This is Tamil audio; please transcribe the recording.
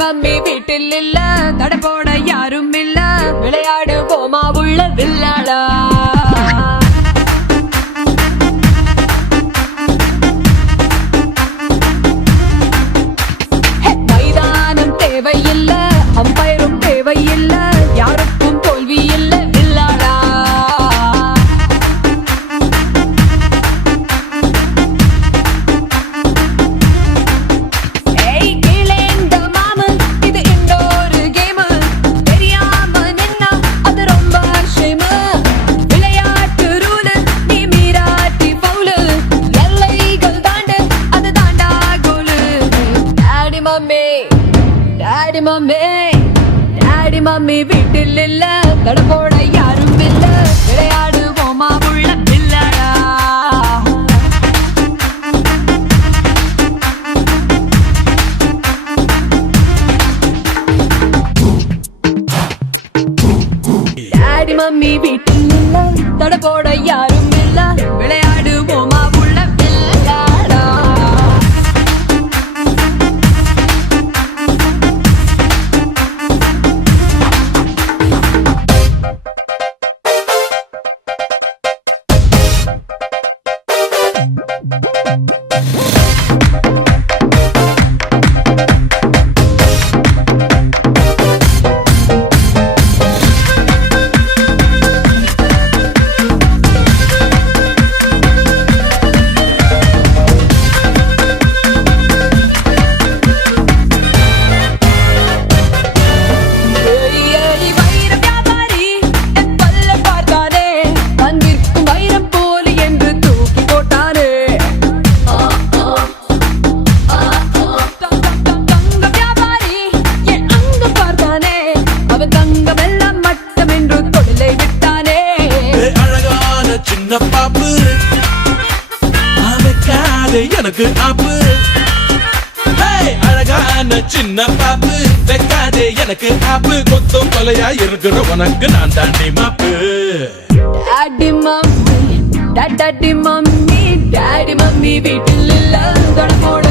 மம்மி வீட்டில் இல்ல, தட போட யாரும் இல்ல, விளையாடு போமா உள்ள வில்லாடா. மைதானம் தேவையில்ல, அம்பயரும் தேவையில்ல, யாருக்கும் தோல்வி இல்ல வில்லாடா. டாடி மம்மி வீட்டில் இல்ல, தட போட யாரும் இல்ல, விளையாடு போமா உள்ள வில்லாடா. டாடி மம்மி வீட்டில் இல்ல, தட போட யாரும் இல்ல, விளையாடு போமா உள்ள வில்லாடா. எனக்கு ஆப்பு அழகான சின்ன பாப்பு, வைக்காதே எனக்கு ஆப்பு, கொத்தும் கொலையா இருக்கிற உனக்கு நான் தாண்டி மாப்பு. Daddy mummy daddy mummy daddy mummy வீட்டில் இல்ல, தட போட